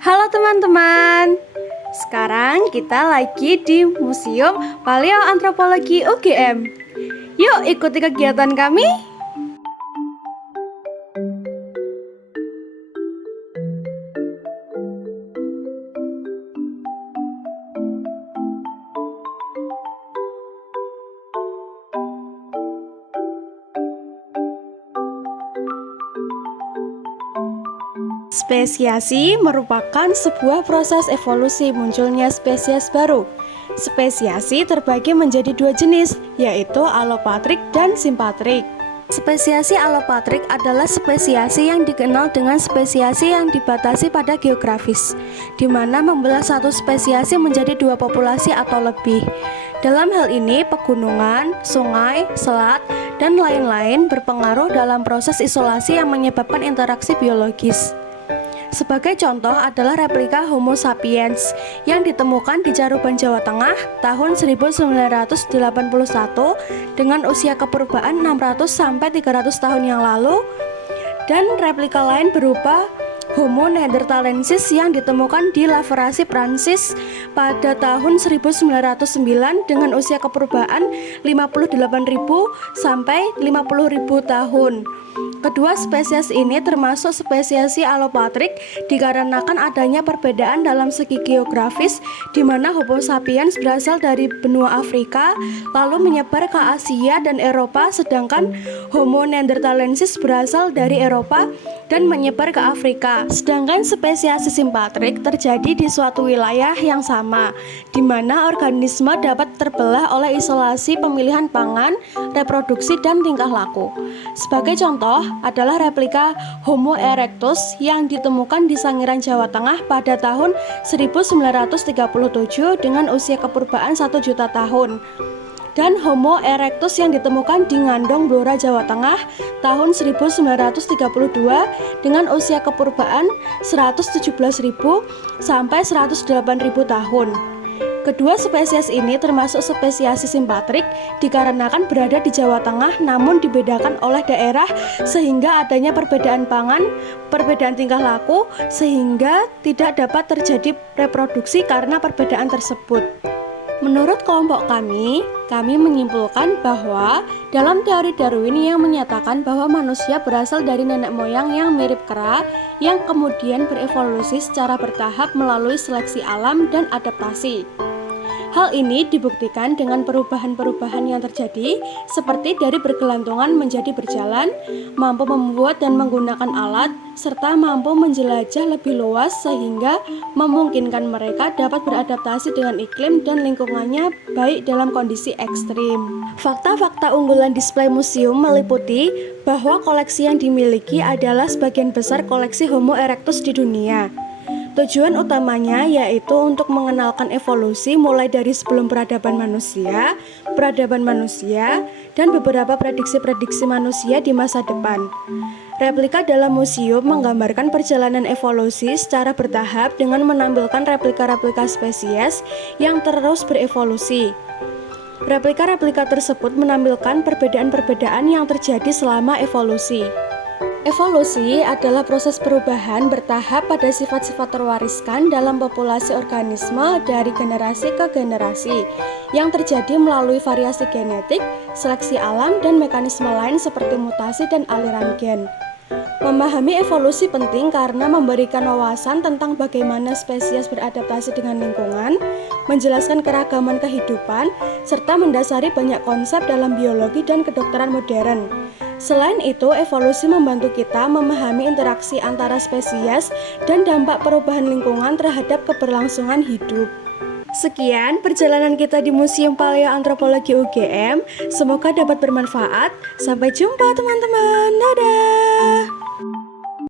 Halo teman-teman, sekarang kita lagi di Museum Paleoantropologi UGM. Yuk ikuti kegiatan kami. Spesiasi merupakan sebuah proses evolusi munculnya spesies baru. Spesiasi terbagi menjadi dua jenis, yaitu alopatrik dan simpatrik. Spesiasi alopatrik adalah spesiasi yang dikenal dengan spesiasi yang dibatasi pada geografis, di mana membelah satu spesiasi menjadi dua populasi atau lebih. Dalam hal ini, pegunungan, sungai, selat, dan lain-lain berpengaruh dalam proses isolasi yang menyebabkan interaksi biologis. Sebagai contoh adalah replika Homo sapiens yang ditemukan di Caruban, Jawa Tengah tahun 1981 dengan usia kepurbaan 600 sampai 300 tahun yang lalu, dan replika lain berupa Homo neanderthalensis yang ditemukan di Laverasi, Prancis pada tahun 1909 dengan usia kepurbaan 58.000 sampai 50.000 tahun. Kedua spesies ini termasuk spesiasi alopatrik dikarenakan adanya perbedaan dalam segi geografis, di mana Homo sapiens berasal dari benua Afrika lalu menyebar ke Asia dan Eropa, sedangkan Homo neanderthalensis berasal dari Eropa dan menyebar ke Afrika. Sedangkan spesies simpatrik terjadi di suatu wilayah yang sama, di mana organisme dapat terbelah oleh isolasi pemilihan pangan, reproduksi, dan tingkah laku. Sebagai contoh adalah replika Homo erectus yang ditemukan di Sangiran, Jawa Tengah pada tahun 1937 dengan usia kepurbaan 1 juta tahun, dan Homo erectus yang ditemukan di Ngandong, Blora, Jawa Tengah tahun 1932 dengan usia kepurbaan 117.000 sampai 108.000 tahun. Kedua spesies ini termasuk spesies simpatrik dikarenakan berada di Jawa Tengah namun dibedakan oleh daerah sehingga adanya perbedaan pangan, perbedaan tingkah laku, sehingga tidak dapat terjadi reproduksi karena perbedaan tersebut. Menurut kelompok kami menyimpulkan bahwa dalam teori Darwin yang menyatakan bahwa manusia berasal dari nenek moyang yang mirip kera yang kemudian berevolusi secara bertahap melalui seleksi alam dan adaptasi. Hal ini dibuktikan dengan perubahan-perubahan yang terjadi, seperti dari bergelantungan menjadi berjalan, mampu membuat dan menggunakan alat, serta mampu menjelajah lebih luas sehingga memungkinkan mereka dapat beradaptasi dengan iklim dan lingkungannya baik dalam kondisi ekstrim. Fakta-fakta unggulan display museum meliputi bahwa koleksi yang dimiliki adalah sebagian besar koleksi Homo erectus di dunia. Tujuan utamanya yaitu untuk mengenalkan evolusi mulai dari sebelum peradaban manusia, dan beberapa prediksi-prediksi manusia di masa depan. Replika dalam museum menggambarkan perjalanan evolusi secara bertahap dengan menampilkan replika-replika spesies yang terus berevolusi. Replika-replika tersebut menampilkan perbedaan-perbedaan yang terjadi selama evolusi. Evolusi adalah proses perubahan bertahap pada sifat-sifat terwariskan dalam populasi organisme dari generasi ke generasi yang terjadi melalui variasi genetik, seleksi alam, dan mekanisme lain seperti mutasi dan aliran gen. Memahami evolusi penting karena memberikan wawasan tentang bagaimana spesies beradaptasi dengan lingkungan, menjelaskan keragaman kehidupan, serta mendasari banyak konsep dalam biologi dan kedokteran modern. Selain itu, evolusi membantu kita memahami interaksi antara spesies dan dampak perubahan lingkungan terhadap keberlangsungan hidup. Sekian perjalanan kita di Museum Paleoantropologi UGM. Semoga dapat bermanfaat. Sampai jumpa teman-teman. Dadah.